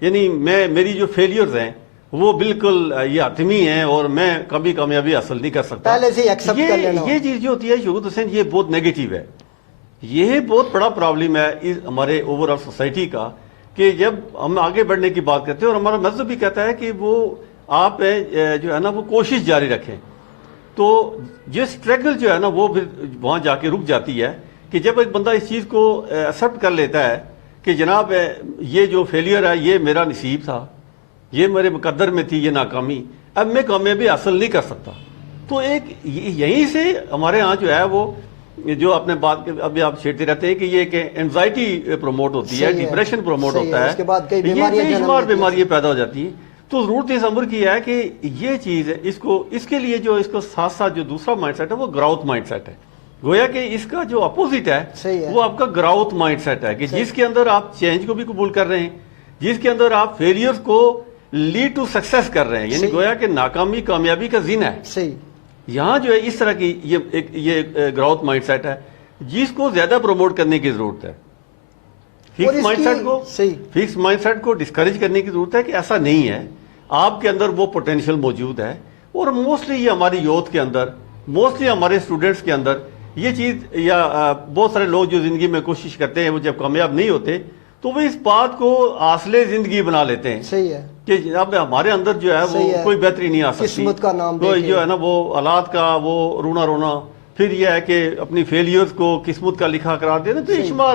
یعنی میری جو فیلیئرز ہیں وہ بالکل یہ حتمی ہیں اور میں کبھی کامیابی حاصل نہیں کر سکتا. پہلے سے ایکسپٹ کر لینا. یہ چیز جو ہوتی ہے شوکت حسین یہ بہت نیگیٹو ہے. یہ بہت بڑا پرابلم ہے ہمارے اوور آل سوسائٹی کا کہ جب ہم آگے بڑھنے کی بات کرتے ہیں اور ہمارا مذہب بھی کہتا ہے کہ وہ آپ جو ہے نا وہ کوشش جاری رکھیں. تو یہ اسٹرگل جو ہے نا وہ پھر وہاں جا کے رک جاتی ہے کہ جب ایک بندہ اس چیز کو ایکسیپٹ کر لیتا ہے کہ جناب یہ جو فیلئر ہے یہ میرا نصیب تھا, یہ میرے مقدر میں تھی یہ ناکامی, اب میں کامیابی حاصل نہیں کر سکتا. تو ایک یہیں سے ہمارے ہاں جو ہے وہ جو اپنے بات ابھی آپ چھیڑتے رہتے ہیں کہ یہ کہ انزائٹی پروموٹ ہوتی ہے, ڈپریشن پروموٹ ہوتا ہے, یہ بے شمار بیماریاں پیدا ہو جاتی ہیں. تو ضرورت اس امر کی ہے کہ یہ چیز ہے اس کے لیے جو اس کو ساتھ ساتھ جو دوسرا مائنڈ سیٹ ہے وہ گراؤتھ مائنڈ سیٹ ہے. گویا کہ اس کا جو اپوزٹ ہے وہ آپ کا گراؤتھ مائنڈ سیٹ ہے کہ جس کے اندر آپ چینج کو بھی قبول کر رہے ہیں, جس کے اندر آپ فیلیئرز کو لیڈ ٹو سکسیس کر رہے ہیں, یعنی گویا کہ ناکامی کامیابی کا زین ہے. یہاں جو ہے اس طرح کی یہ گراؤتھ مائنڈ سیٹ ہے جس کو زیادہ پروموٹ کرنے کی ضرورت ہے. فکس مائنڈ سیٹ کو ڈسکریج کرنے کی ضرورت ہے کہ ایسا نہیں ہے, آپ کے اندر وہ پوٹینشیل موجود ہے. اور موسٹلی یہ ہماری یوتھ کے اندر, موسٹلی ہمارے اسٹوڈنٹس کے اندر یہ چیز, یا بہت سارے لوگ جو زندگی میں کوشش کرتے ہیں وہ جب کامیاب نہیں ہوتے تو وہ اس بات کو حاصل زندگی بنا لیتے ہیں. صحیح ہے کہ اب ہمارے اندر جو ہے وہ کوئی بہتری نہیں آ سکتی, قسمت کا نام کوئی جو ہے نا وہ حالات کا وہ رونا, پھر یہ ہے کہ اپنی فیلیئرز کو قسمت کا لکھا قرار دینا.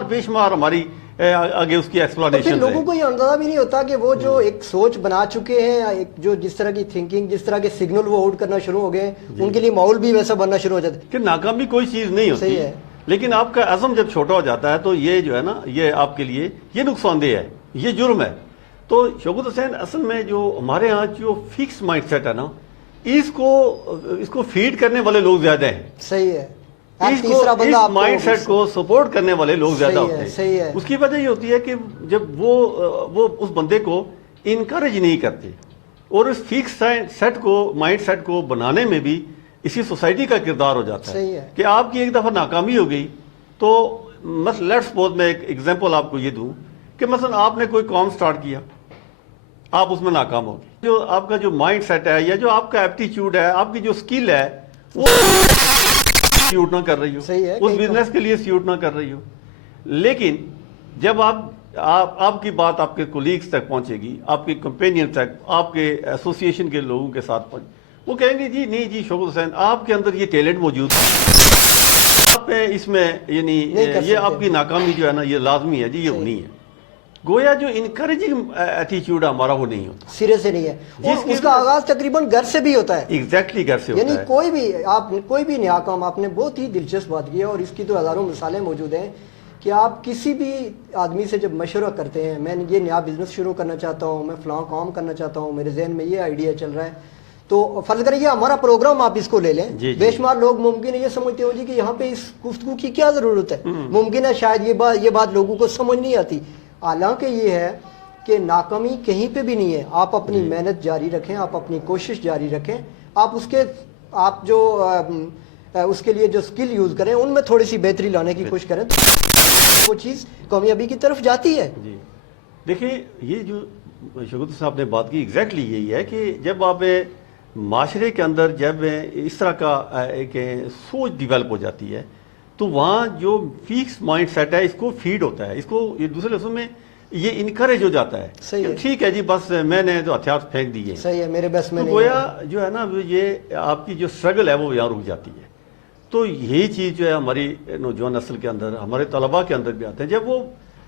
بے شمار ہماری آگے اس کی ایکسپلانیشن ہے. لوگوں کو یہ اندازہ بھی نہیں ہوتا کہ وہ جو ایک سوچ بنا چکے ہیں, جو جس طرح کی تھنکنگ, جس طرح کے سگنل وہ آؤٹ کرنا شروع ہو گئے, ان کے لیے ماحول بھی ویسا بننا شروع ہو جاتا ہے کہ ناکامی کوئی چیز نہیں ہوتی ہے. لیکن آپ کا عزم جب چھوٹا ہو جاتا ہے تو یہ جو ہے نا یہ آپ کے لیے یہ نقصان دہ ہے, یہ جرم ہے. تو شوکت حسین اصل میں جو ہمارے ہاں جو فکس مائنڈ سیٹ ہے نا اس کو فیڈ کرنے والے لوگ زیادہ ہیں. صحیح ہے. اس مائنڈ سیٹ کو سپورٹ کرنے والے لوگ زیادہ ہوتے ہیں. اس کی وجہ یہ ہوتی ہے کہ جب وہ اس بندے کو انکریج نہیں کرتے, اور اس فکس سیٹ کو مائنڈ سیٹ کو بنانے میں بھی اسی سوسائٹی کا کردار ہو جاتا ہے کہ آپ کی ایک دفعہ ناکامی ہو گئی تو مثلا لیٹس سپوز میں ایک ایگزامپل آپ کو یہ دوں کہ مثلا آپ نے کوئی کام سٹارٹ کیا, آپ اس میں ناکام ہو گئے. جو آپ کا جو مائنڈ سیٹ ہے یا جو آپ کا ایپٹیچیوڈ ہے, آپ کی جو سکل ہے وہ سیوٹ نہ کر رہی ہو, اس بزنس کے لیے سیوٹ نہ کر رہی ہو. لیکن جب آپ کی بات آپ کے کولیگز تک پہنچے گی, آپ کے کمپینین تک, آپ کے ایسوسیشن کے لوگوں کے ساتھ پہنچے, وہ کہیں گے جی نہیں جی شوکت حسین آپ کے اندر یہ ٹیلنٹ موجود ہے, آپ اس میں یعنی یہ آپ کی ناکامی جو ہے نا یہ لازمی ہے جی, یہ ہونی ہے. گویا جو انکریجنگ ایٹیچیوڈ ہے ہمارا وہ نہیں ہوتا, سرے سے نہیں ہے. اس کا آغاز تقریباً گھر سے بھی ہوتا ہے. ایگزیکٹلی گھر سے ہوتا ہے. یعنی کوئی بھی نیا کام, آپ نے بہت ہی دلچسپ بات کی ہے اور اس کی تو ہزاروں مثالیں موجود ہیں کہ آپ کسی بھی آدمی سے جب مشورہ کرتے ہیں, میں یہ نیا بزنس شروع کرنا چاہتا ہوں, میں فلاں کام کرنا چاہتا ہوں, میرے ذہن میں یہ آئیڈیا چل رہا ہے, تو فرض کریں یہ ہمارا پروگرام آپ اس کو لے لیں, بے شمار لوگ ممکن ہے یہ سمجھتے ہو جی کہ یہاں پہ اس گفتگو کی کیا ضرورت ہے, ممکن ہے شاید یہ بات لوگوں کو سمجھ نہیں آتی. حالانکہ یہ ہے کہ ناکامی کہیں پہ بھی نہیں ہے, آپ اپنی محنت جاری رکھیں, آپ اپنی کوشش جاری رکھیں, آپ جو اس کے لیے جو سکل یوز کریں ان میں تھوڑی سی بہتری لانے کی کوشش کریں, تو وہ چیز کامیابی کی طرف جاتی ہے. جی دیکھیں یہ جو شوکت صاحب نے بات کی ایگزیکٹلی یہی ہے کہ جب آپ معاشرے کے اندر جب اس طرح کا ایک سوچ ڈیولپ ہو جاتی ہے تو وہاں جو فکس مائنڈ سیٹ ہے اس کو فیڈ ہوتا ہے, اس کو یہ دوسرے لفظوں میں یہ انکریج ہو جاتا ہے. ٹھیک ہے جی بس میں نے جو ہتھیار پھینک دیے, صحیح ہے, میرے بس میں تو گویا جو ہے نا یہ آپ کی جو اسٹرگل ہے وہ یہاں رک جاتی ہے. تو یہی چیز جو ہے ہماری نوجوان نسل کے اندر, ہمارے طلباء کے اندر بھی آتے ہیں. جب وہ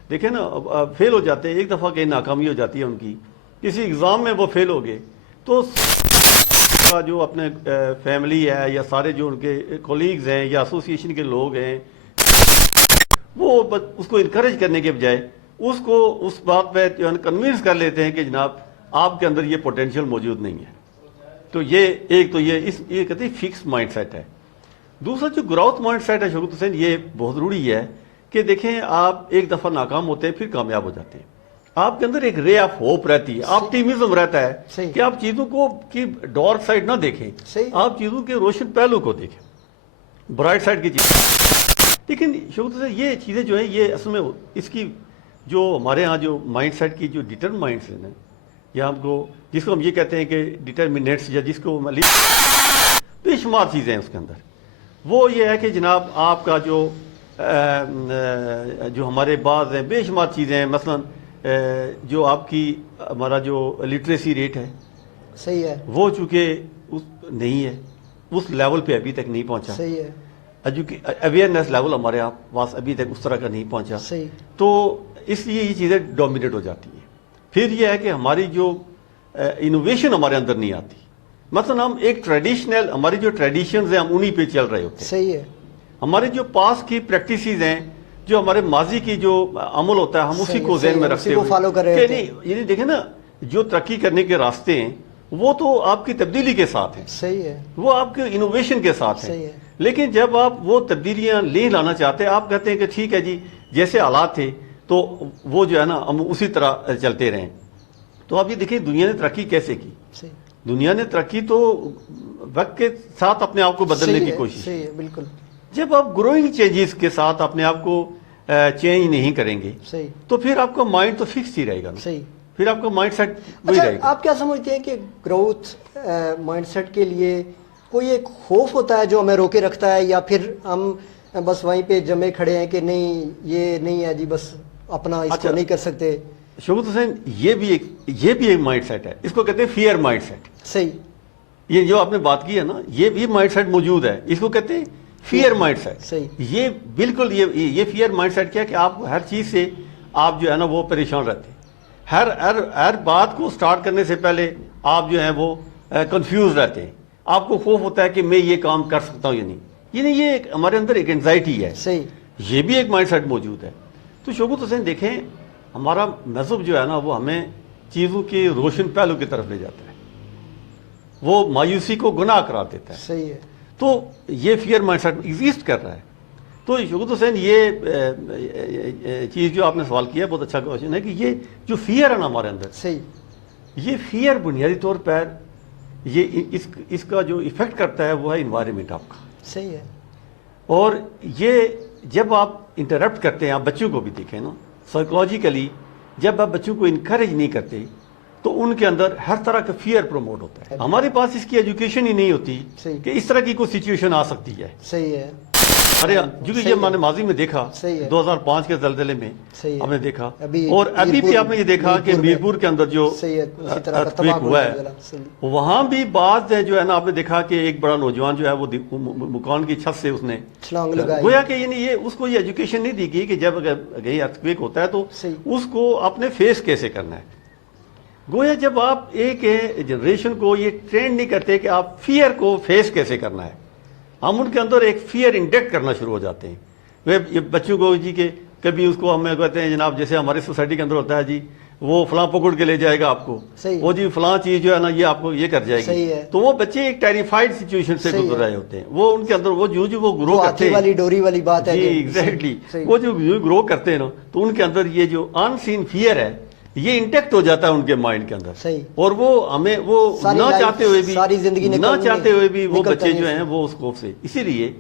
دیکھیں نا فیل ہو جاتے ہیں, ایک دفعہ کہیں ناکامی ہو جاتی ہے ان کی, کسی ایگزام میں وہ فیل ہو گئے, تو جو اپنے فیملی ہے یا سارے جو ان کے کولیگز ہیں یا ایسوسیشن کے لوگ ہیں وہ اس کو انکریج کرنے کے بجائے اس بات پہ کنوینس کر لیتے ہیں کہ جناب آپ کے اندر یہ پوٹینشیل موجود نہیں ہے. تو یہ کہتے ہیں فکس مائنڈ سیٹ ہے. دوسرا جو گروتھ مائنڈ سیٹ ہے شوکت حسین, یہ بہت ضروری ہے کہ دیکھیں آپ ایک دفعہ ناکام ہوتے ہیں پھر کامیاب ہو جاتے ہیں, آپ کے اندر ایک رے آف ہوپ رہتی ہے, آپٹیمزم رہتا ہے کہ آپ چیزوں کو کی ڈارک سائڈ نہ دیکھیں, آپ چیزوں کے روشن پہلو کو دیکھیں, برائٹ سائڈ کی چیز. لیکن شوکت حسین یہ چیزیں جو ہیں یہ اصل میں اس کی جو ہمارے ہاں جو مائنڈ سیٹ کی جو ڈٹرمائنٹس ہیں نا، یا ہم کو جس کو ہم یہ کہتے ہیں کہ ڈٹرمنیٹس، یا جس کو بے شمار چیزیں ہیں اس کے اندر، وہ یہ ہے کہ جناب آپ کا جو ہمارے بعض ہیں بے شمار چیزیں ہیں، مثلا جو آپ کی ہمارا جو لٹریسی ریٹ ہے، صحیح ہے، وہ چونکہ نہیں ہے، اس لیول پہ ابھی تک نہیں پہنچا، صحیح ہے، اویئرنیس لیول ہمارے پاس ابھی تک اس طرح کا نہیں پہنچا، صحیح، تو اس لیے یہ چیزیں ڈومینیٹ ہو جاتی ہیں۔ پھر یہ ہے کہ ہماری جو انوویشن ہمارے اندر نہیں آتی، مثلا ہم ایک ٹریڈیشنل، ہماری جو ٹریڈیشنز ہیں ہم انہی پہ چل رہے ہوتے ہیں، صحیح ہے، ہمارے جو پاس کی پریکٹیسز ہیں، جو ہمارے ماضی کی جو عمل ہوتا ہے ہم اسی کو ذہن میں رکھتے ہوئے فالو کر رہے ہیں، یعنی دیکھیں نا جو ترقی کرنے کے راستے ہیں وہ تو آپ کی تبدیلی کے ساتھ ہیں، صحیح ہے، وہ آپ کے انوویشن کے ساتھ ہیں، صحیح ہے، لیکن جب آپ وہ تبدیلیاں نہیں لانا چاہتے، آپ کہتے ہیں کہ ٹھیک ہے جی جیسے حالات تھے تو وہ جو ہے نا ہم اسی طرح چلتے رہیں۔ تو آپ یہ دیکھیں دنیا نے ترقی کیسے کی، دنیا نے ترقی تو وقت کے ساتھ اپنے آپ کو بدلنے کی کوشش، صحیح ہے، بالکل، جب آپ گروئنگ چینجز کے ساتھ اپنے آپ کو چینج نہیں کریں گے تو پھر آپ کا مائنڈ تو فکس ہی رہے گا، صحیح، پھر آپ کا مائنڈ سیٹ وہی رہے گا۔ آپ کیا سمجھتے ہیں کہ گروتھ مائنڈ سیٹ کے لیے کوئی ایک خوف ہوتا ہے جو ہمیں روکے رکھتا ہے، یا پھر ہم بس وہیں پہ جمے کھڑے ہیں کہ نہیں یہ نہیں ہے جی بس اپنا اس کو نہیں کر سکتے؟ شوکت حسین، یہ بھی ایک مائنڈ سیٹ ہے، اس کو کہتے ہیں فیئر مائنڈ سیٹ۔ صحیح، یہ جو آپ نے بات کی ہے نا، یہ بھی مائنڈ سیٹ موجود ہے، اس کو کہتے ہیں فیئر مائنڈ سیٹ۔ صحیح، یہ بالکل یہ فیئر مائنڈ سیٹ کیا ہے کہ آپ ہر چیز سے آپ جو ہے نا وہ پریشان رہتے ہیں، ہر بات کو سٹارٹ کرنے سے پہلے آپ جو ہیں وہ کنفیوز رہتے ہیں، آپ کو خوف ہوتا ہے کہ میں یہ کام کر سکتا ہوں یا نہیں، یہ ہمارے اندر ایک انزائٹی ہے، صحیح، یہ بھی ایک مائنڈ سیٹ موجود ہے۔ تو شوکت حسین دیکھیں، ہمارا مذہب جو ہے نا وہ ہمیں چیزوں کے روشن پہلو کی طرف لے جاتا ہے، وہ مایوسی کو گناہ قرار دیتا ہے، صحیح ہے، تو یہ فیئر مائنڈ سیٹ ایگزسٹ کر رہا ہے۔ تو شوکت حسین یہ چیز جو آپ نے سوال کیا ہے بہت اچھا کوشچن ہے کہ یہ جو فیئر ہے نا ہمارے اندر، صحیح، یہ فیئر بنیادی طور پر یہ اس کا جو ایفیکٹ کرتا ہے وہ ہے انوائرمنٹ آپ کا، صحیح ہے، اور یہ جب آپ انٹرپٹ کرتے ہیں، آپ بچوں کو بھی دیکھیں نا سائیکولوجیکلی، جب آپ بچوں کو انکریج نہیں کرتے تو ان کے اندر ہر طرح کا فیئر پروموٹ ہوتا ہے۔ ہمارے پاس اس کی ایجوکیشن ہی نہیں ہوتی کہ اس طرح کی کوئی سچویشن آ سکتی ہے۔ صحیح ہے، کیونکہ یہ میں نے مازی میں دیکھا، 2005 کے زلزلے میں ہم نے دیکھا، اور ابھی بھی آپ نے یہ دیکھا کہ میرپور کے اندر جو ارتھکویک ہوا ہے وہاں بھی بات جو ہے نا آپ نے دیکھا کہ ایک بڑا نوجوان جو ہے وہ مکان کی چھت سے اس نے چھلانگ لگائی، گویا کہ یہ اس کو یہ ایجوکیشن نہیں دی گئی کہ جب کہیں ارتھکویک ہوتا ہے تو اس کو اپنے فیس کیسے کرنا ہے۔ گویا جب آپ ایک جنریشن کو یہ ٹرینڈ نہیں کرتے کہ آپ فیئر کو فیس کیسے کرنا ہے، ہم ان کے اندر ایک فیئر انڈکٹ کرنا شروع ہو جاتے ہیں۔ یہ بچوں کو جی کہ کبھی اس کو ہمیں کہتے ہیں جناب جیسے ہماری سوسائٹی کے اندر ہوتا ہے جی وہ فلاں پکڑ کے لے جائے گا آپ کو، وہ جی فلاں چیز جو ہے نا یہ آپ کو یہ کر جائے گی، تو وہ بچے ایک ٹیریفائڈ سچویشن سے گزر رہے ہوتے ہیں، وہ ان کے اندر وہ جو وہ گرو کرتے ہیں، ڈوری والی بات ہے جی ایگزیکٹلی، وہ جو گرو کرتے ہیں نا تو ان کے اندر یہ جو ان سین فیئر ہے یہ انٹیکٹ ہو جاتا ہے ان کے مائنڈ کے اندر، اور وہ ہمیں وہ نہ چاہتے ہوئے بھی وہ بچے جو ہیں وہ اس خوف سے، اسی لیے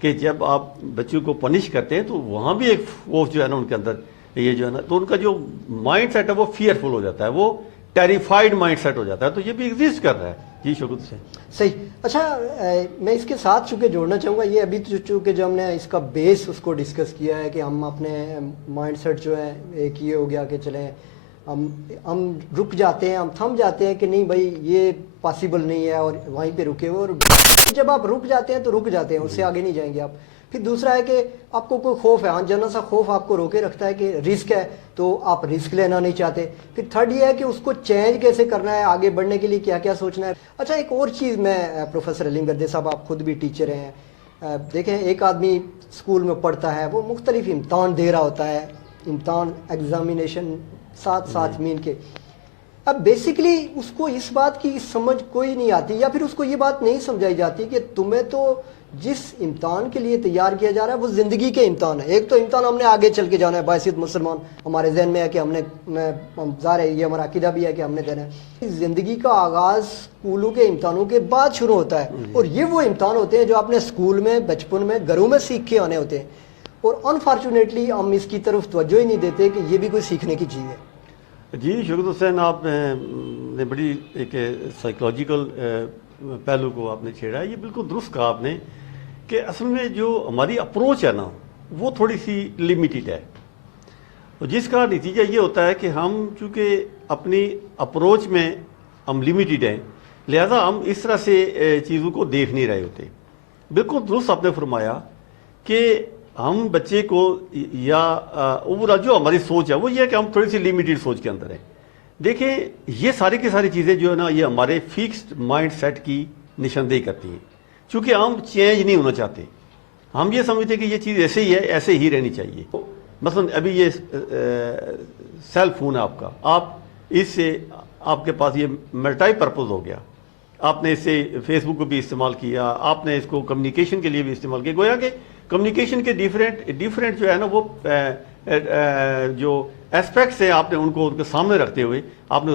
کہ جب آپ بچوں کو پنش کرتے ہیں تو وہاں بھی ایک خوف جو ہے نا ان کے اندر یہ جو ہے نا، تو ان کا جو مائنڈ سیٹ ہے وہ فیئرفل ہو جاتا ہے، وہ ٹیریفائڈ مائنڈ سیٹ ہو جاتا ہے، تو یہ بھی ایگزسٹ کر رہا ہے۔ جی شکریہ سے صحیح۔ اچھا میں اس کے ساتھ چونکہ جوڑنا چاہوں گا، یہ ابھی چونکہ جو ہم نے اس کا بیس اس کو ڈسکس کیا ہے کہ ہم اپنے مائنڈ سیٹ جو ہے ایک یہ ہو گیا کہ چلیں ہم رک جاتے ہیں، ہم تھم جاتے ہیں کہ نہیں بھائی یہ پاسبل نہیں ہے اور وہیں پہ رکے ہوئے، اور جب آپ رک جاتے ہیں تو رک جاتے ہیں، اس سے آگے نہیں جائیں گے آپ۔ پھر دوسرا ہے کہ آپ کو کوئی خوف ہے، جنا سا خوف آپ کو روکے رکھتا ہے کہ رسک ہے تو آپ رسک لینا نہیں چاہتے۔ پھر تھرڈ یہ ہے کہ اس کو چینج کیسے کرنا ہے، آگے بڑھنے کے لیے کیا کیا سوچنا ہے۔ اچھا ایک اور چیز میں پروفیسر علیم گردے صاحب آپ خود بھی ٹیچر ہیں، دیکھیں ایک آدمی اسکول میں پڑھتا ہے، وہ مختلف امتحان دے رہا ہوتا ہے، امتحان ایگزامینیشن ساتھ مین کے، اب بیسیکلی اس کو اس بات کی سمجھ کوئی نہیں آتی، یا پھر اس کو یہ بات نہیں سمجھائی جاتی کہ تمہیں تو جس امتحان کے لیے تیار کیا جا رہا ہے وہ زندگی کے امتحان ہے۔ ایک تو امتحان ہم نے آگے چل کے جانا ہے، باعثیت مسلمان ہمارے ذہن میں ہے کہ ظاہر ہے یہ ہمارا عقیدہ بھی ہے کہ ہم نے دینا ہے۔ زندگی کا آغاز اسکولوں کے امتحانوں کے بعد شروع ہوتا ہے، اور یہ وہ امتحان ہوتے ہیں جو آپ نے اسکول میں بچپن میں گھروں میں سیکھ کے آنے ہوتے ہیں، اور انفارچونیٹلی ہم اس کی طرف توجہ ہی نہیں دیتے کہ یہ بھی کوئی سیکھنے کی چیز ہے. جی شوکت حسین، آپ نے بڑی ایک سائیکولوجیکل پہلو کو آپ نے چھیڑا ہے. یہ بالکل درست کہا آپ نے کہ اصل میں جو ہماری اپروچ ہے نا وہ تھوڑی سی لمیٹڈ ہے، جس کا نتیجہ یہ ہوتا ہے کہ ہم چونکہ اپنی اپروچ میں ہم لمیٹڈ ہیں، لہذا ہم اس طرح سے چیزوں کو دیکھ نہیں رہے ہوتے. بالکل درست آپ نے فرمایا کہ ہم بچے کو یا جو ہماری سوچ ہے وہ یہ ہے کہ ہم تھوڑی سی لمیٹڈ سوچ کے اندر ہیں. دیکھیں یہ ساری کی ساری چیزیں جو ہے نا یہ ہمارے فکسڈ مائنڈ سیٹ کی نشاندہی کرتی ہیں. چونکہ ہم چینج نہیں ہونا چاہتے، ہم یہ سمجھتے ہیں کہ یہ چیز ایسے ہی ہے، ایسے ہی رہنی چاہیے. مثلا ابھی یہ سیل فون ہے آپ کا، آپ اس سے آپ کے پاس یہ ملٹائی پرپز ہو گیا. آپ نے اس سے فیس بک کو بھی استعمال کیا، آپ نے اس کو کمیونیکیشن کے لیے بھی استعمال کیا. گویا کہ کمیونیکیشن کے ڈیفرنٹ جو ہے نا وہ جو اسپیکٹس ہیں آپ نے ان کو سامنے رکھتے ہوئے آپ نے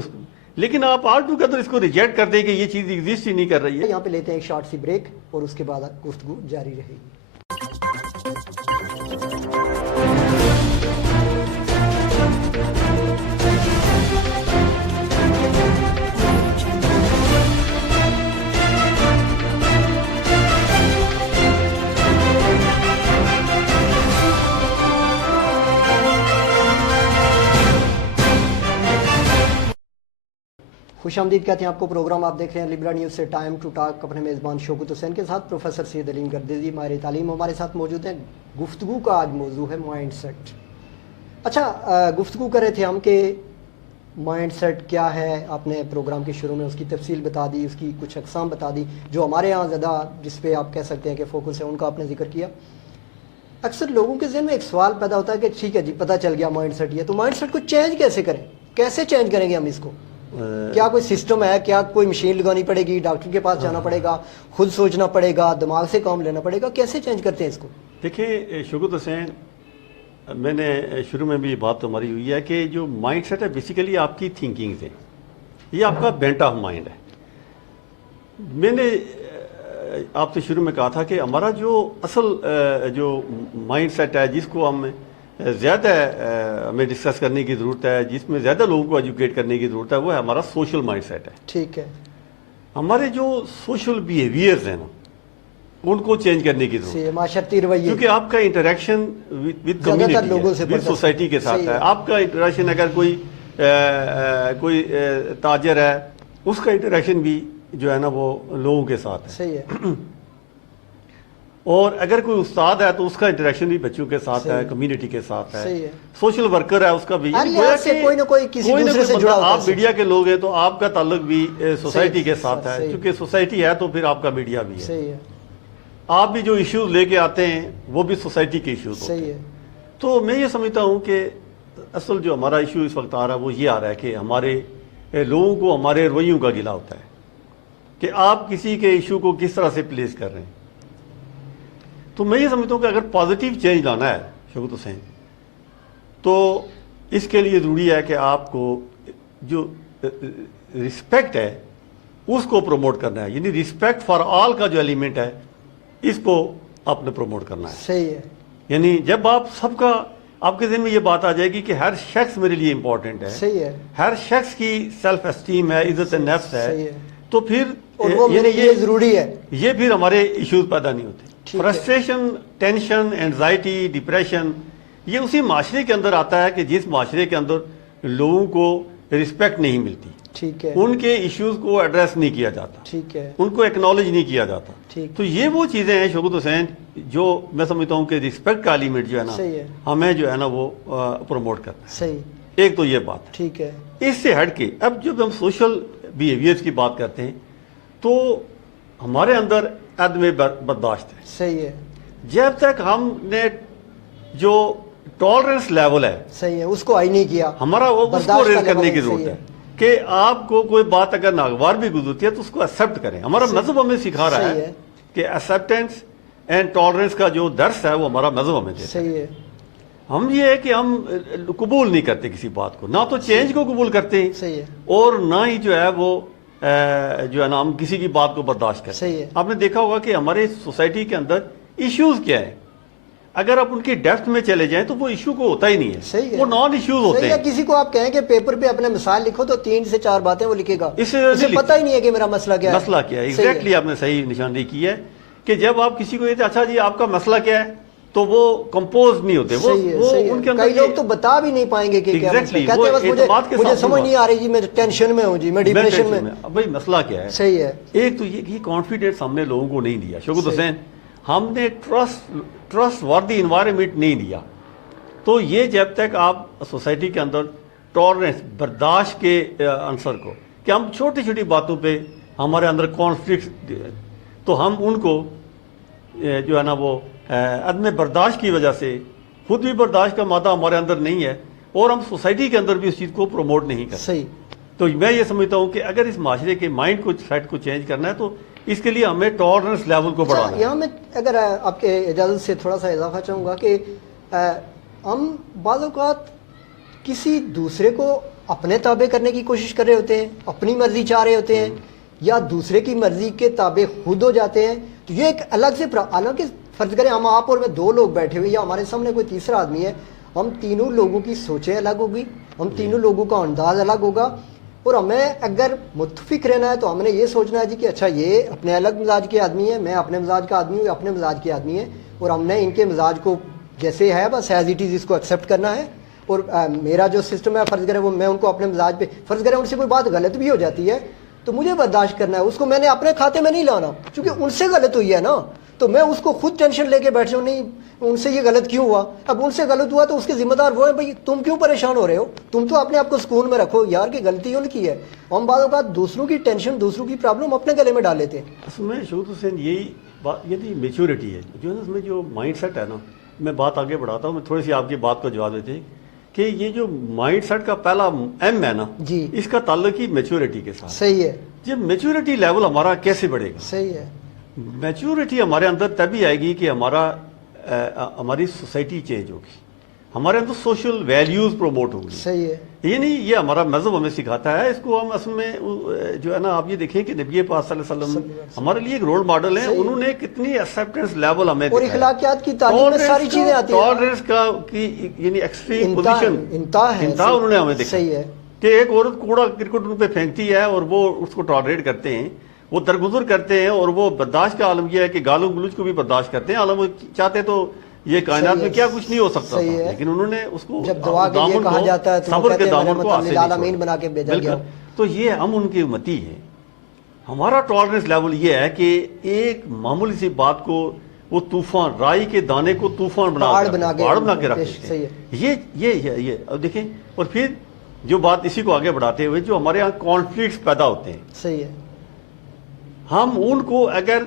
لیکن آپ آل ٹوگیدر اس کو ریجیکٹ کر دیں کہ یہ چیز ایگزسٹ ہی نہیں کر رہی ہے. یہاں پہ لیتے ہیں ایک شارٹ سی بریک اور اس کے بعد گفتگو جاری رہے گی. خوش آمدید کہتے ہیں آپ کو. پروگرام آپ دیکھ رہے ہیں لبرا نیوز سے ٹائم ٹو ٹاک، اپنے میزبان شوکت حسین کے ساتھ پروفیسر سید علیم گردیزی ماہر تعلیم ہمارے ساتھ موجود ہیں. گفتگو کا آج موضوع ہے مائنڈ سیٹ. اچھا، گفتگو کر رہے تھے ہم کہ مائنڈ سیٹ کیا ہے. آپ نے پروگرام کے شروع میں اس کی تفصیل بتا دی، اس کی کچھ اقسام بتا دی. جو ہمارے یہاں زیادہ جس پہ آپ کہہ سکتے ہیں کہ فوکس ہے ان کا آپ نے ذکر کیا. اکثر لوگوں کے ذہن میں ایک سوال پیدا ہوتا ہے کہ ٹھیک ہے جی پتہ چل گیا مائنڈ سیٹ یہ، تو مائنڈ سیٹ کو چینج کیسے کریں؟ کیسے چینج کریں گے ہم اس کو؟ کیا کوئی سسٹم ہے؟ کیا کوئی مشین لگانی پڑے گی؟ ڈاکٹر کے پاس جانا پڑے گا؟ خود سوچنا پڑے گا؟ دماغ سے کام لینا پڑے گا؟ کیسے چینج کرتے ہیں اس کو؟ دیکھیں شوکت حسین، میں نے شروع میں بھی بات ہماری ہوئی ہے کہ جو مائنڈ سیٹ ہے بیسیکلی آپ کی تھنکنگز ہیں، یہ آپ کا بینٹ آف مائنڈ ہے. میں نے آپ سے شروع میں کہا تھا کہ ہمارا جو اصل جو مائنڈ سیٹ ہے جس کو ہم زیادہ ہمیں ڈسکس کرنے کی ضرورت ہے، جس میں زیادہ لوگوں کو ایجوکیٹ کرنے کی ضرورت ہے، وہ ہے ہمارا سوشل مائنڈ سیٹ ہے. ٹھیک ہے. ہمارے جو سوشل بیہیویئرز ہیں نا ان کو چینج کرنے کی ضرورت ہے، معاشرتی رویے، کیونکہ آپ کا interaction with community with society کے ساتھ ہے. آپ کا انٹریکشن اگر کوئی تاجر ہے اس کا انٹریکشن بھی جو ہے نا وہ لوگوں کے ساتھ ہے. صحیح ہے. اور اگر کوئی استاد ہے تو اس کا انٹریکشن بھی بچوں کے ساتھ ہے، کمیونٹی کے ساتھ ہے. صحیح ہے. سوشل ورکر ہے اس کا بھی، کوئی نہ کوئی کسی دوسرے سے جڑا ہوتا ہے. آپ میڈیا کے لوگ ہیں تو آپ کا تعلق بھی سوسائٹی کے ساتھ ہے، کیونکہ سوسائٹی ہے تو پھر آپ کا میڈیا بھی ہے. صحیح ہے. آپ بھی جو ایشوز لے کے آتے ہیں وہ بھی سوسائٹی کے ایشوز ہوتے ہیں. صحیح ہے. تو میں یہ سمجھتا ہوں کہ اصل جو ہمارا ایشو اس وقت آ رہا ہے وہ یہ آ رہا ہے کہ ہمارے لوگوں کو ہمارے رویوں کا گلا ہوتا ہے کہ آپ کسی کے ایشو کو کس طرح سے پلیس کر رہے ہیں. تو میں یہ سمجھتا ہوں کہ اگر پازیٹیو چینج لانا ہے شوکت حسین تو اس کے لیے ضروری ہے کہ آپ کو جو رسپیکٹ ہے اس کو پروموٹ کرنا ہے. یعنی رسپیکٹ فار آل کا جو ایلیمنٹ ہے اس کو آپ نے پروموٹ کرنا ہے. صحیح ہے. یعنی جب آپ سب کا آپ کے ذہن میں یہ بات آ جائے گی کہ ہر شخص میرے لیے امپورٹنٹ ہے. صحیح ہے. ہر شخص کی سیلف اسٹیم ہے، عزت نفس ہے، تو پھر یہ ضروری ہے. یہ پھر ہمارے ایشوز پیدا نہیں ہوتے. فرسٹریشن، ٹینشن، اینزائٹی، ڈپریشن یہ اسی معاشرے کے اندر آتا ہے کہ جس معاشرے کے اندر لوگوں کو رسپیکٹ نہیں ملتی. ٹھیک ہے. ان کے ایشوز کو ایڈریس نہیں کیا جاتا. ٹھیک ہے. ان کو ایکنالج نہیں کیا جاتا. تو یہ وہ چیزیں ہیں شوکت حسین جو میں سمجھتا ہوں کہ رسپیکٹ کا ایلیمنٹ جو ہے نا ہمیں جو ہے نا وہ پروموٹ کرنا ہے. صحیح. ایک تو یہ بات. ٹھیک ہے. اس سے ہٹ کے اب جب ہم سوشل بیہیویئرز کی بات کرتے ہیں تو ہمارے اندر عدم برداشت ہے. صحیح ہے. جب تک ہم نے جو ٹالرنس لیول ہے صحیح ہے اس کو آئی نہیں کیا، ہمارا اس کو ریز کرنے کی ضرورت ہے کہ آپ کو کوئی بات اگر ناگوار بھی گزرتی ہے تو اس کو ایکسیپٹ کریں. ہمارا مذہب ہمیں سکھا رہا ہے کہ ایکسیپٹنس اینڈ ٹالرنس کا جو درس ہے وہ ہمارا مذہب ہمیں دیتا ہے. صحیح ہے. ہم یہ ہے کہ ہم قبول نہیں کرتے کسی بات کو، نہ تو چینج کو قبول کرتے ہیں. صحیح ہے. اور نہ ہی جو ہے وہ جو ہے نا ہم کسی کی بات کو برداشت کرتے ہیں. صحیح ہے. آپ نے دیکھا ہوگا کہ ہمارے سوسائٹی کے اندر ایشوز کیا ہے. اگر آپ ان کی ڈیپتھ میں چلے جائیں تو وہ ایشو کو ہوتا ہی نہیں ہے, وہ نان ایشوز ہوتے ہیں. کسی کو آپ کہیں کہ پیپر پہ اپنے مسائل لکھو تو 3 سے 4 باتیں وہ لکھے گا, اسے پتہ ہی نہیں ہے کہ میرا مسئلہ کیا ہے. مسئلہ کیا ہے, ایگزیکٹلی آپ نے صحیح نشاندہی کی ہے کہ جب آپ کسی کو کہتے ہیں اچھا جی آپ کا مسئلہ کیا ہے, تو وہ کمپوز نہیں ہوتے. وہ ان کے اندر کئی لوگ تو بتا بھی نہیں پائیں گے کہ کیا مسئلہ ہے, کہتے ہیں بس مجھے سمجھ نہیں آ رہی جی, میں ٹینشن میں ہوں جی, میں ڈپریشن میں. بھائی مسئلہ کیا ہے؟ صحیح ہے. ایک تو یہ کانفیڈنس ہم نے لوگوں کو نہیں دیا شوکت حسین, ہم نے ٹرسٹ وردی انوائرمنٹ نہیں دیا. تو یہ جب تک آپ سوسائٹی کے اندر ٹالرنس, برداشت کے عنصر کو, کہ ہم چھوٹی چھوٹی باتوں پہ ہمارے اندر کانفلکٹ, تو ہم ان کو جو ہے نا وہ عدم برداشت کی وجہ سے, خود بھی برداشت کا مادہ ہمارے اندر نہیں ہے اور ہم سوسائٹی کے اندر بھی اس چیز کو پروموٹ نہیں کرتے. صحیح. تو میں یہ سمجھتا ہوں کہ اگر اس معاشرے کے مائنڈ کو, سیٹ کو چینج کرنا ہے تو اس کے لیے ہمیں ٹالرنس لیول کو بڑھانا ہے. یہاں میں اگر آپ کے اجازت سے تھوڑا سا اضافہ چاہوں گا کہ ہم بعض اوقات کسی دوسرے کو اپنے تابع کرنے کی کوشش کر رہے ہوتے ہیں, اپنی مرضی چاہ رہے ہوتے ہیں, یا دوسرے کی مرضی کے تابع خود ہو جاتے ہیں. تو یہ ایک الگ سے, حالانکہ فرض کریں ہم آپ اور میں 2 لوگ بیٹھے ہوئے, یا ہمارے سامنے کوئی تیسرا آدمی ہے, ہم تینوں لوگوں کی سوچیں الگ ہوگی, ہم تینوں لوگوں کا انداز الگ ہوگا, اور ہمیں اگر متفق رہنا ہے تو ہم نے یہ سوچنا ہے جی کہ اچھا یہ اپنے الگ مزاج کے آدمی ہیں, میں اپنے مزاج کا آدمی ہوں, یہ اپنے مزاج کے آدمی ہیں, اور ہم نے ان کے مزاج کو جیسے ہے بس ایز اٹ از اس کو ایکسیپٹ کرنا ہے. اور میرا جو سسٹم ہے فرض کریں وہ میں ان کو اپنے مزاج پہ, فرض کریں ان سے کوئی بات غلط بھی ہو جاتی ہے تو مجھے برداشت کرنا ہے, اس کو میں نے اپنے کھاتے میں نہیں لانا, کیونکہ ان سے غلط ہوئی ہے نا, تو میں اس کو خود ٹینشن لے کے بیٹھ جاؤں, نہیں ان سے یہ غلط کیوں ہوا, اب ان سے غلط ہوا تو اس کے ذمہ دار وہ ہیں, بھائی تم کیوں پریشان ہو رہے ہو, تم تو اپنے آپ کو سکون میں رکھو یار, کہ غلطی ان کی ہے. ہم بعض اوقات دوسروں کی ٹینشن, دوسروں کی پرابلم اپنے گلے میں ڈال لیتے ہیں. اصل میں شوکت حسین یہی بات, یہ میچورٹی ہے جو ہے نا, اس میں جو مائنڈ سیٹ ہے نا, میں بات آگے بڑھاتا ہوں, میں تھوڑی سی آپ کی بات کو جواب دیتے ہیں کہ یہ جو مائنڈ سیٹ کا پہلا ایم ہے نا جی, اس کا تعلق ہی میچورٹی کے ساتھ. صحیح ہے. جب میچورٹی لیول ہمارا کیسے بڑھے گا؟ صحیح ہے. میچورٹی ہمارے اندر تبھی آئے گی کہ ہماری سوسائٹی چینج ہوگی, ہمارے اندر سوشل ویلیوز پروموٹ ہوگی. صحیح ہے. یہ نہیں, یہ ہمارا مذہب ہمیں سکھاتا ہے, اس کو ہم اصل میں جو ہے نا آپ یہ دیکھیں کہ نبی پاک صلی اللہ علیہ وسلم ہمارے لیے ایک رول ماڈل ہیں, انہوں نے کتنی ایکسیپٹنس لیول ہمیں اور اخلاقیات کی تعلیم میں ساری چیزیں آتی ہیں, ٹالرنس کا یعنی ایکسٹریم پوزیشن انتہا انہوں نے ہمیں دیکھا. صحیح ہے. کہ ایک عورت کوڑا کرکٹ ان پہ پھینکتی ہے اور وہ اس کو ٹالریٹ کرتے ہیں, وہ درگزر کرتے ہیں, اور وہ برداشت کا عالم یہ ہے کہ گالوں گلوچ کو بھی برداشت کرتے ہیں, عالم چاہتے تو یہ کائنات میں کیا کچھ نہیں ہو سکتا تھا, لیکن انہوں نے اس کو جب دعا کے لیے کہا جاتا ہے تو صبر کے دامن کو عالمین بنا کے بھیجا گیا. تو یہ ہم ان کی امتی ہیں. ہمارا ٹالرنس لیول یہ ہے کہ ایک معمولی سی بات کو وہ طوفان, رائی کے دانے کو طوفان بنا کے رکھ دیتے ہیں. یہ اب دیکھیں, اور پھر جو بات اسی کو آگے بڑھاتے ہوئے جو ہمارے یہاں کانفلکٹس پیدا ہوتے ہیں, صحیح ہے, ہم ان کو اگر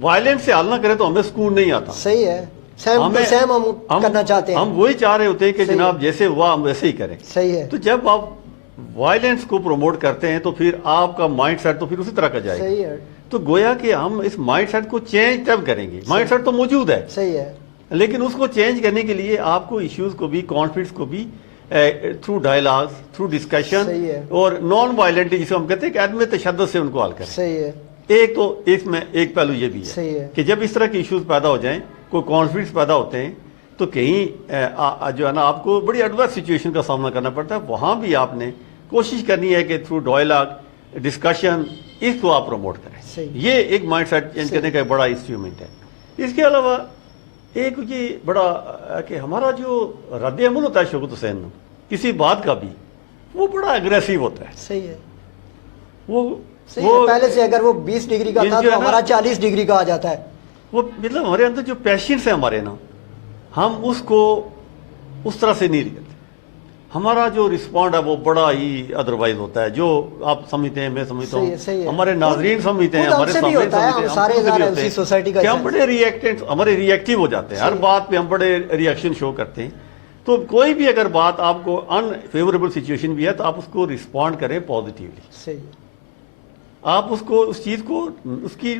وائلنس سے حل نہ کریں تو ہمیں سکون نہیں آتا. صحیح ہے. سیم ہم کرنا چاہتے ہیں, ہم وہی چاہ رہے ہوتے ہیں کہ جناب جیسے ہوا ہم ویسے ہی کریں. صحیح ہے. تو جب آپ وائلنس کو پروموٹ کرتے ہیں تو پھر آپ کا مائنڈ سیٹ تو پھر اسی طرح کا جائے گا. صحیح ہے. تو گویا کہ ہم اس مائنڈ سیٹ کو چینج تب کریں گے. مائنڈ سیٹ تو موجود ہے, صحیح ہے, لیکن اس کو چینج کرنے کے لیے آپ کو ایشوز کو بھی, کانفلکٹس کو بھی تھرو ڈائلاگ, تھرو ڈسکشن اور نان وائلنٹلی جسے ہم کہتے ہیں کہ عدم تشدد سے ان کو حل کریں. صحیح ہے. ایک تو اس میں ایک پہلو یہ بھی ہے کہ جب اس طرح کے ایشوز پیدا ہو جائیں, کوئی کانفلکٹس پیدا ہوتے ہیں, تو کہیں جو ہے نا آپ کو بڑی ایڈورس سچویشن کا سامنا کرنا پڑتا ہے. وہاں بھی آپ نے کوشش کرنی ہے کہ تھرو ڈائلاگ, ڈسکشن, اس کو آپ پروموٹ کریں. یہ ایک مائنڈ سیٹ چینج کرنے کا ایک بڑا انسٹرومنٹ ہے. اس کے علاوہ ایک یہ بڑا کہ ہمارا جو رد عمل ہوتا ہے شوکت حسین کسی بات کا بھی, وہ بڑا اگریسو ہوتا ہے. صحیح ہے. وہ پہلے سے اگر وہ 20 ڈگری کا تھا تو ہمارا 40 ڈگری کا آ جاتا ہے. وہ مطلب ہمارے اندر جو پیشنس ہے ہمارے نا, ہم اس کو اس طرح سے نہیں لیتے. ہمارا جو رسپونڈ ہے وہ بڑا ہی ادروائز ہوتا ہے, جو آپ سمجھتے ہیں, میں سمجھتا ہوں, ہمارے ناظرین سمجھتے ہیں, ہمارے سامنے سمجھتے ہیں کہ ہم بڑے ہمارے ریئیکٹیو ہو جاتے ہیں. ہر بات پہ ہم بڑے ریئیکشن شو کرتے ہیں. تو کوئی بھی اگر بات آپ کو ان فیوریبل سچویشن بھی ہے تو آپ اس کو رسپونڈ کریں پازیٹیولی. آپ اس چیز کو, اس کی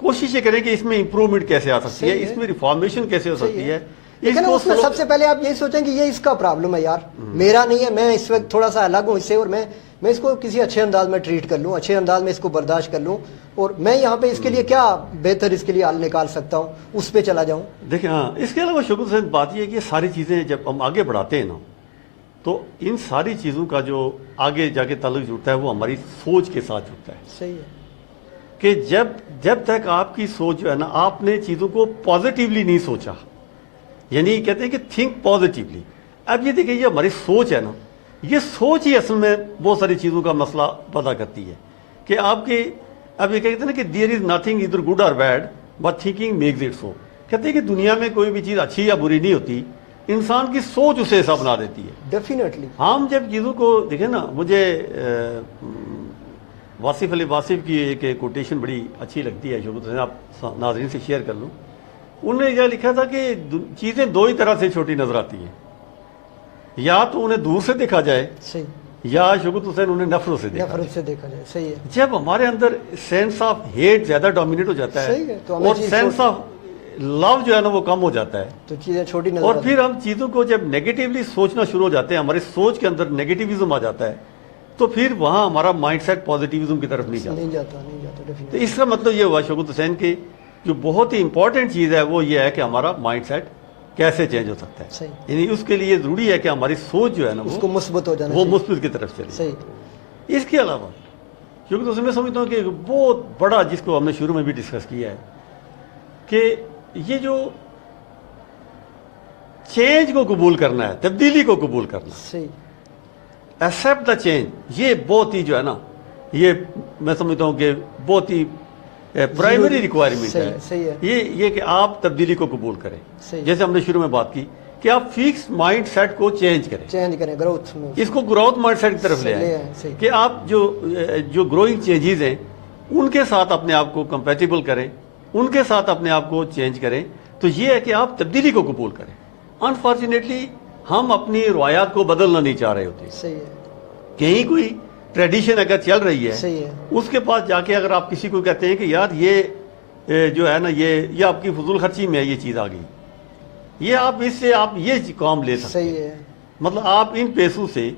کوشش یہ کریں کہ اس میں امپروومنٹ کیسے آ سکتی ہے, اس میں ریفارمیشن کیسے ہو سکتی ہے, لیکن اس میں سب سے پہلے آپ یہی سوچیں کہ یہ اس کا پرابلم ہے یار، میرا نہیں ہے، میں اس وقت تھوڑا سا الگ ہوں اس سے، اور میں اس کو کسی اچھے انداز میں ٹریٹ کر لوں، اچھے انداز میں اس کو برداشت کر لوں، اور میں یہاں پہ اس کے لیے کیا بہتر اس کے لیے حل نکال سکتا ہوں، اس پہ چلا جاؤں. دیکھیں ہاں، اس کے علاوہ شکر حسین بات یہ ہے کہ یہ ساری چیزیں جب ہم آگے بڑھاتے ہیں نا، تو ان ساری چیزوں کا جو آگے جا کے تعلق جڑتا ہے وہ ہماری سوچ کے ساتھ جڑتا ہے. صحیح ہے کہ جب تک آپ کی سوچ جو ہے نا، آپ نے چیزوں کو پازیٹیولی نہیں سوچا، یعنی کہتے ہیں کہ تھنک پازیٹیولی. اب یہ دیکھیں، یہ ہماری سوچ ہے نا، یہ سوچ ہی اصل میں بہت ساری چیزوں کا مسئلہ پیدا کرتی ہے. کہ آپ کے اب یہ کہتے ہیں نا کہ there is nothing either good or bad but thinking makes it so. کہتے ہیں کہ دنیا میں کوئی بھی چیز اچھی یا بری نہیں ہوتی، انسان کی سوچ اسے ایسا بنا دیتی ہے. ڈیفینیٹلی ہم جب چیزوں کو دیکھیں نا، مجھے واصف علی واصف کی ایک کوٹیشن بڑی اچھی لگتی ہے، شکر آپ ناظرین سے شیئر کر لوں. انہوں نے یہ لکھا تھا کہ چیزیں دو ہی طرح سے چھوٹی نظر آتی ہیں، یا تو انہیں دور سے دیکھا جائے، صحیح، یا شکر حسین انہیں نفرت سے دیکھا جائے. صحیح ہے. جب ہمارے اندر سینس آف ہیٹ زیادہ ڈومینیٹ ہو جاتا ہے اور سینس آف لو جو ہے نا وہ کم ہو جاتا ہے، تو چیزیں چھوٹی نظر اور پھر ہم چیزوں کو جب نیگیٹیولی سوچنا شروع ہو جاتے ہیں، ہماری سوچ کے اندر نیگیٹیوزم آ جاتا ہے، تو پھر وہاں ہمارا مائنڈ سیٹ پازیٹیوزم کی طرف نہیں جاتا. تو اس کا مطلب یہ ہوا شوکت حسین کہ جو بہت ہی امپورٹنٹ چیز ہے وہ یہ ہے کہ ہمارا مائنڈ سیٹ کیسے چینج ہو سکتا ہے. یعنی اس کے لیے ضروری ہے کہ ہماری سوچ جو ہے نا وہ مثبت ہو جانا، وہ مثبت کی طرف چلے. صحیح. اس کے علاوہ شوکت حسین میں سمجھتا ہوں کہ بہت بڑا، جس کو ہم نے شروع میں بھی ڈسکس کیا ہے، کہ یہ جو چینج کو قبول کرنا ہے، تبدیلی کو قبول کرنا، صحیح، ایکسیپٹ دا چینج، یہ بہت ہی جو ہے نا، یہ میں سمجھتا ہوں کہ بہت ہی پرائمری ریکوائرمنٹ ہے. یہ کہ آپ تبدیلی کو قبول کریں. جیسے ہم نے شروع میں بات کی کہ آپ فکس مائنڈ سیٹ کو چینج کریں، گروتھ، اس کو گروتھ مائنڈ سیٹ کی طرف لے آئیں، کہ آپ جو گروئنگ چینجز ہیں ان کے ساتھ اپنے آپ کو کمپیٹیبل کریں، ان کے ساتھ اپنے آپ کو چینج کریں. تو یہ ہے کہ آپ تبدیلی کو قبول کریں. انفارچونیٹلی ہم اپنی روایات کو بدلنا نہیں چاہ رہے ہوتے. کہیں کوئی ٹریڈیشن اگر چل رہی ہے، اس کے پاس جا کے اگر آپ کسی کو کہتے ہیں کہ یار یہ جو ہے نا، یہ آپ کی فضول خرچی میں یہ چیز آ گئی، یہ آپ اس سے آپ یہ کام لے سکتے ہیں، مطلب آپ ان پیسوں سے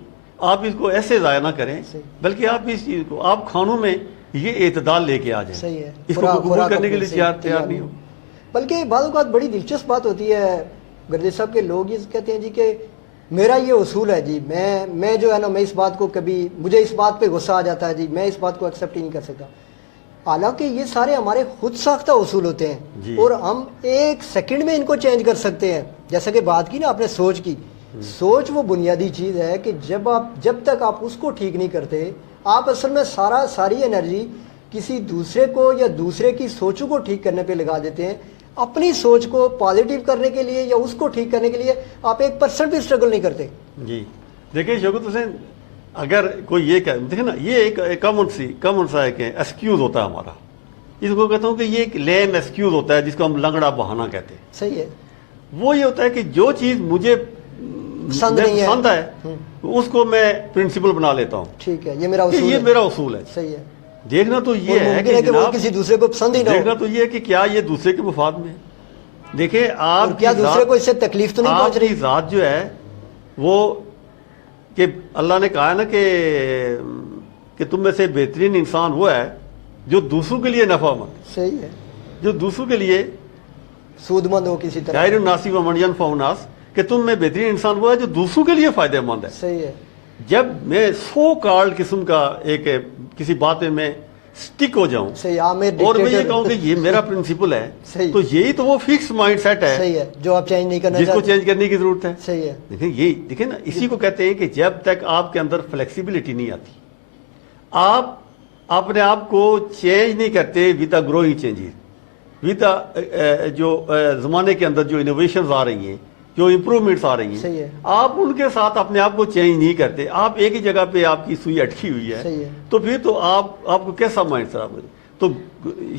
آپ اس کو ایسے ضائع نہ کریں، بلکہ آپ اس چیز کو آپ کھانوں میں یہ اعتدال لے کے آ جائیں. اس کو قبول کرنے کے لیے تیار نہیں ہو. بلکہ بعض اوقات بڑی دلچسپ بات ہوتی ہے گردش صاحب، کے لوگ یہ کہتے ہیں جی کہ میرا یہ اصول ہے جی، میں جو ہے نا، میں اس بات کو کبھی، مجھے اس بات پہ غصہ آ جاتا ہے جی، میں اس بات کو ایکسیپٹ ہی نہیں کر سکتا. حالانکہ یہ سارے ہمارے خود ساختہ اصول ہوتے ہیں، اور ہم ایک سیکنڈ میں ان کو چینج کر سکتے ہیں. جیسا کہ بات کی نا آپ نے سوچ کی، سوچ وہ بنیادی چیز ہے کہ جب تک آپ اس کو ٹھیک نہیں کرتے، آپ اصل میں ساری انرجی کسی دوسرے کو یا دوسرے کی سوچوں کو ٹھیک کرنے پہ لگا دیتے ہیں. اپنی سوچ کو پازیٹیو کرنے کے لیے یا اس کو ٹھیک کرنے کے لیے آپ 1% بھی اسٹرگل نہیں کرتے. جی دیکھیں شوکت حسین، اگر کوئی یہ دیکھیں نا، یہ ایک کامن سا ایک ایکسکیوز ہوتا ہے ہمارا. اس کو کہتا ہوں کہ یہ ایک لیم ایکسکیوز ہوتا ہے، جس کو ہم لنگڑا بہانہ کہتے ہیں. صحیح ہے. وہ یہ ہوتا ہے کہ جو چیز مجھے پسند ہے اس کو میں پرنسپل بنا لیتا ہوں. ٹھیک ہے، یہ میرا اصول ہے. صحیح ہے. دیکھنا تو یہ ہے کہ کسی دوسرے کو پسند ہی نہ ہو. دیکھنا تو یہ ہے کہ کیا یہ دوسرے کے مفاد میں. دیکھیں آپ کیا دوسرے کو اس سے تکلیف تو نہیں پہنچ رہی. آپ کی ذات جو ہے وہ، کہ اللہ نے کہا ہے نا کہ تم میں سے بہترین انسان وہ ہے جو دوسروں کے لیے نفع مند. صحیح ہے. جو دوسروں کے لیے سود مند ہو کسی طرح. خیر الناس و من ينفع الناس، کہ تم میں بہترین انسان وہ ہے جو دوسروں کے لیے فائدہ مند ہے. صحیح ہے. جب میں سو کارڈ قسم کا ایک کسی بات میں سٹک ہو جاؤں اور میں یہ کہوں کہ یہ میرا پرنسپل ہے، تو یہی تو وہ فکس مائنڈ سیٹ ہے. صحیح ہے. جو آپ چینج نہیں کرنا، جس کو چینج کرنے کی ضرورت ہے. صحیح ہے. دیکھیں نا، اسی کو کہتے ہیں کہ جب تک آپ کے اندر فلیکسیبلٹی نہیں آتی، آپ اپنے آپ کو چینج نہیں کرتے with the growing changes, with the جو زمانے کے اندر جو انوویشنز آ رہی ہیں، جو امپروومنٹس آ رہی ہیں، آپ ان کے ساتھ اپنے آپ کو چینج نہیں کرتے، آپ ایک ہی جگہ پہ آپ کی سوئی اٹکی ہوئی ہے، تو پھر تو آپ کو کیسا مائنڈ سیٹ ہے. تو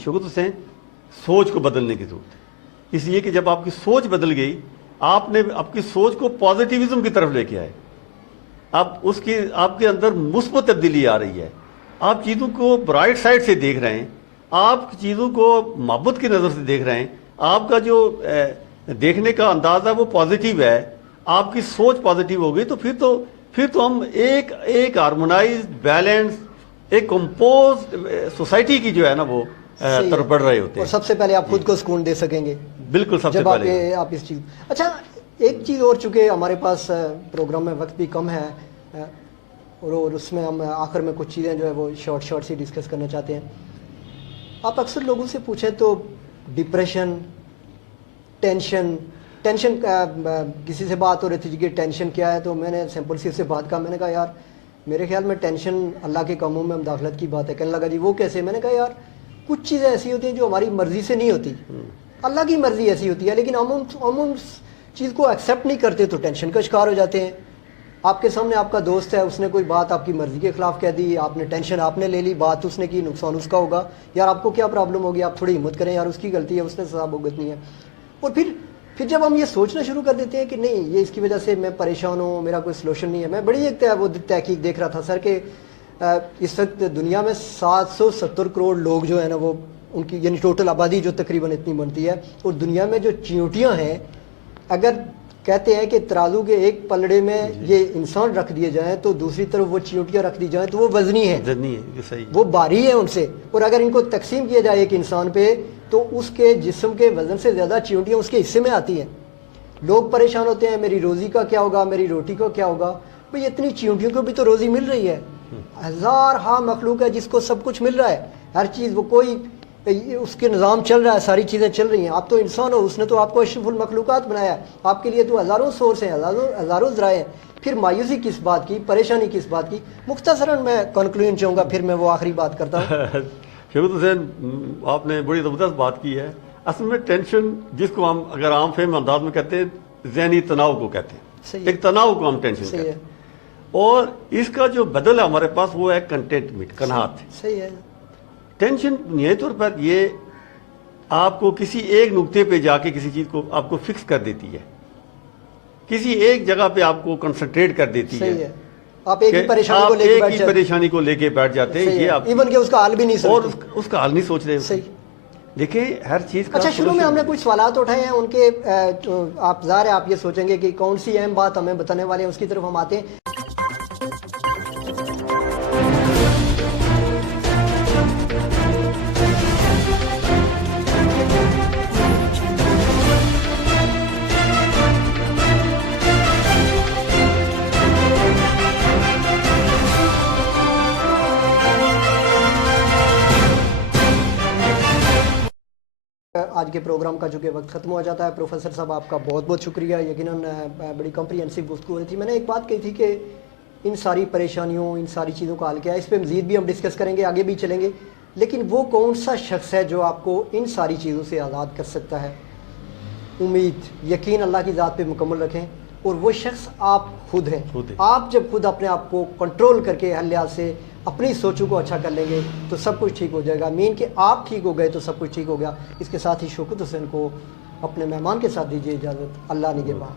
شوکت حسین، سوچ کو بدلنے کی ضرورت ہے. اس لیے کہ جب آپ کی سوچ بدل گئی، آپ نے آپ کی سوچ کو پازیٹیوزم کی طرف لے کے آئے، اب آپ کے اندر مثبت تبدیلی آ رہی ہے. آپ چیزوں کو برائٹ سائڈ سے دیکھ رہے ہیں، آپ چیزوں کو محبت کی نظر سے دیکھ رہے ہیں. آپ کا جو دیکھنے کا انداز ہے وہ پازیٹیو ہے، آپ کی سوچ پازیٹیو ہوگی تو پھر تو ہم ایک ہارمونائز بیلنس ایک کمپوز سوسائٹی کی جو ہے نا وہ طرف بڑھ رہے ہوتے ہیں. اور سب سے پہلے آپ خود کو سکون دے سکیں گے بالکل سب سے پہلے آپ اس چیز. اچھا ایک چیز اور، چونکہ ہمارے پاس پروگرام میں وقت بھی کم ہے اور اس میں ہم آخر میں کچھ چیزیں جو ہے وہ شارٹ سی ڈسکس کرنا چاہتے ہیں. آپ اکثر لوگوں سے پوچھیں تو ڈپریشن، ٹینشن کسی سے بات ہو رہی تھی کہ ٹینشن کیا ہے، تو میں نے سمپل سی اس سے بات کہا، میں نے کہا یار میرے خیال میں ٹینشن اللہ کے کاموں میں مداخلت کی بات ہے. کہنے لگا جی وہ کیسے؟ میں نے کہا یار کچھ چیزیں ایسی ہوتی ہیں جو ہماری مرضی سے نہیں ہوتی، اللہ کی مرضی ایسی ہوتی ہے، لیکن ہم ان چیز کو ایکسیپٹ نہیں کرتے تو ٹینشن کا شکار ہو جاتے ہیں. آپ کے سامنے آپ کا دوست ہے، اس نے کوئی بات آپ کی مرضی کے خلاف کہہ دی، آپ نے ٹینشن آپ نے لے لی، بات اس نے کی، نقصان اس کا ہوگا. یار آپ کو کیا پرابلم ہوگی، آپ تھوڑی ہمت کریں، یار اس کی غلطی ہے، اس نے سزا بھگتنی ہے. اور پھر جب ہم یہ سوچنا شروع کر دیتے ہیں کہ نہیں یہ اس کی وجہ سے میں پریشان ہوں، میرا کوئی سلوشن نہیں ہے. میں بڑی ایک وہ تحقیق دیکھ رہا تھا سر کہ اس وقت دنیا میں 770 کروڑ لوگ جو ہیں نا وہ ان کی یعنی ٹوٹل آبادی جو تقریباً اتنی بنتی ہے، اور دنیا میں جو چیونٹیاں ہیں، اگر کہتے ہیں کہ ترازو کے ایک پلڑے میں یہ انسان رکھ دیے جائیں تو دوسری طرف وہ چیونٹیاں رکھ دی جائیں تو وہ وزنی ہیں، وہ بھاری ہیں ان سے. اور اگر ان کو تقسیم کیا جائے ایک انسان پہ تو اس کے جسم کے وزن سے زیادہ چیونٹیاں اس کے حصے میں آتی ہیں. لوگ پریشان ہوتے ہیں میری روزی کا کیا ہوگا، میری روٹی کا کیا ہوگا. بھئی اتنی چیونٹیوں کو بھی تو روزی مل رہی ہے. ہزار ہاں مخلوق ہے جس کو سب کچھ مل رہا ہے، ہر چیز، وہ کوئی اس کے نظام چل رہا ہے، ساری چیزیں چل رہی ہیں. آپ تو انسان ہو، اس نے تو آپ کو اشرف المخلوقات بنایا ہے، آپ کے لیے تو ہزاروں سورس ہیں، ہزاروں ذرائع ہیں. پھر مایوسی کس بات کی، پریشانی کس بات کی؟ مختصراً میں کنکلوژن چاہوں گا، پھر میں وہ آخری بات کرتا ہوں. شوکت حسین آپ نے بڑی زبردست بات کی ہے. اصل میں ٹینشن جس کو ہم اگر عام فہم انداز میں کہتے ہیں ذہنی تناؤ کو کہتے ہیں، ایک تناؤ کو ہم ٹینشن کہتے ہیں. اور اس کا جو بدل ہے ہمارے پاس وہ ہے کنٹینٹمنٹ، قناعت. صحیح ہے. ٹینشن بنیادی طور پر یہ آپ کو کسی ایک نقطے پہ جا کے کسی چیز کو آپ کو فکس کر دیتی ہے، کسی ایک جگہ پہ آپ کو کنسنٹریٹ کر دیتی ہے. آپ ایک ہی پریشانی کو لے کے بیٹھ جاتے ہیں، یہ آپ ایون کہ اس کا حل بھی نہیں اور اس کا حل نہیں سوچ رہے. صحیح. دیکھیں ہر چیز کا اچھا شروع میں ہم نے کچھ سوالات اٹھائے ہیں، ان کے آپ ظاہر ہے آپ یہ سوچیں گے کہ کون سی اہم بات ہمیں بتانے والے ہیں، اس کی طرف ہم آتے ہیں. آج کے پروگرام کا چونکہ وقت ختم ہو جاتا ہے. پروفیسر صاحب آپ کا بہت بہت شکریہ، یقیناً بڑی کمپریہنسو گفتگو ہوئی تھی. میں نے ایک بات کہی تھی کہ ان ساری پریشانیوں، ان ساری چیزوں کا حل کیا ہے، اس پہ مزید بھی ہم ڈسکس کریں گے، آگے بھی چلیں گے. لیکن وہ کون سا شخص ہے جو آپ کو ان ساری چیزوں سے آزاد کر سکتا ہے؟ امید، یقین اللہ کی ذات پہ مکمل رکھیں، اور وہ شخص آپ خود ہیں. آپ جب خود اپنے آپ کو کنٹرول کر کے ہر لحاظ سے اپنی سوچوں کو اچھا کر لیں گے تو سب کچھ ٹھیک ہو جائے گا. مین کہ آپ ٹھیک ہو گئے تو سب کچھ ٹھیک ہو گیا. اس کے ساتھ ہی شوکت حسین کو اپنے مہمان کے ساتھ دیجیے اجازت. اللہ نگہبان.